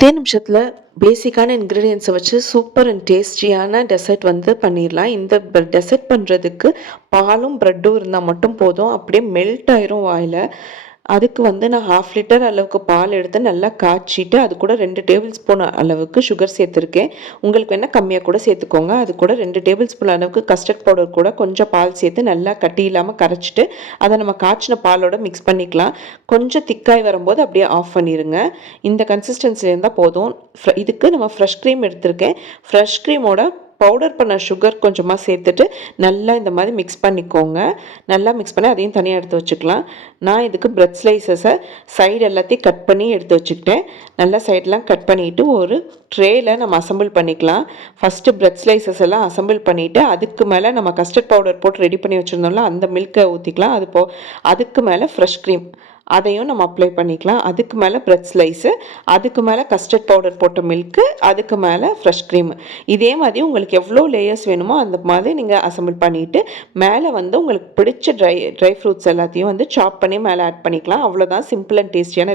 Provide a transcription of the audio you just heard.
10 நிமிஷத்தில் பேசிக்கான இன்க்ரீடியன்ஸை வச்சு சூப்பர் அண்ட் டேஸ்டியான டெசர்ட் வந்து பண்ணிடலாம். இந்த டெசர்ட் பண்ணுறதுக்கு பாலும் ப்ரெட்டும் இருந்தால் மட்டும் போதும். அப்படியே மெல்ட் ஆயிரும் வாயில். அதுக்கு வந்து நான் 1/2 லிட்டர் அளவுக்கு பால் எடுத்து நல்லா காய்ச்சிட்டு அது கூட 2 டேபிள் ஸ்பூன் அளவுக்கு சுகர் சேர்த்துருக்கேன். உங்களுக்கு வேணால் கம்மியாக கூட சேர்த்துக்கோங்க. அது கூட 2 டேபிள் ஸ்பூன் அளவுக்கு கஸ்டர்ட் பவுடர் கூட கொஞ்சம் பால் சேர்த்து நல்லா கட்டி இல்லாமல் கரைச்சிட்டு அதை நம்ம காய்ச்சின பாலோட மிக்ஸ் பண்ணிக்கலாம். கொஞ்சம் திக்காய் வரும்போது அப்படியே ஆஃப் பண்ணிடுங்க. இந்த கன்சிஸ்டன்சியில் இருந்தால் போதும். இதுக்கு நம்ம ஃப்ரெஷ் க்ரீம் எடுத்திருக்கேன். ஃப்ரெஷ் க்ரீமோட பவுடர் பண்ண சுகர் கொஞ்சமாக சேர்த்துட்டு நல்லா இந்த மாதிரி மிக்ஸ் பண்ணிக்கோங்க. நல்லா மிக்ஸ் பண்ணி அதையும் தனியாக எடுத்து வச்சுக்கலாம். நான் இதுக்கு பிரெட் ஸ்லைசஸை சைடு எல்லாத்தையும் கட் பண்ணி எடுத்து வச்சுக்கிட்டேன். நல்லா சைடெலாம் கட் பண்ணிவிட்டு ஒரு ட்ரேயில் நம்ம அசம்பிள் பண்ணிக்கலாம். ஃபஸ்ட்டு பிரெட் ஸ்லைசஸ் எல்லாம் அசம்பிள் பண்ணிவிட்டு அதுக்கு மேலே நம்ம கஸ்டர்ட் பவுடர் போட்டு ரெடி பண்ணி வச்சுருந்தோம்ல அந்த மில்கை ஊற்றிக்கலாம். அதுக்கு மேலே ஃப்ரெஷ் க்ரீம் அதையும் நம்ம அப்ளை பண்ணிக்கலாம். அதுக்கு மேலே பிரெட் ஸ்லைஸு, அதுக்கு மேலே கஸ்டர்ட் பவுடர் போட்ட மில்க்கு, அதுக்கு மேலே ஃப்ரெஷ் க்ரீம். இதே மாதிரி உங்களுக்கு எவ்வளோ லேயர்ஸ் வேணுமோ அந்த மாதிரி நீங்கள் அசம்பிள் பண்ணிவிட்டு மேலே வந்து உங்களுக்கு பிடிச்ச ட்ரை ஃப்ரூட்ஸ் எல்லாத்தையும் வந்து சாப் பண்ணி மேலே ஆட் பண்ணிக்கலாம். அவ்வளோதான், சிம்பிள் அண்ட் டேஸ்டியான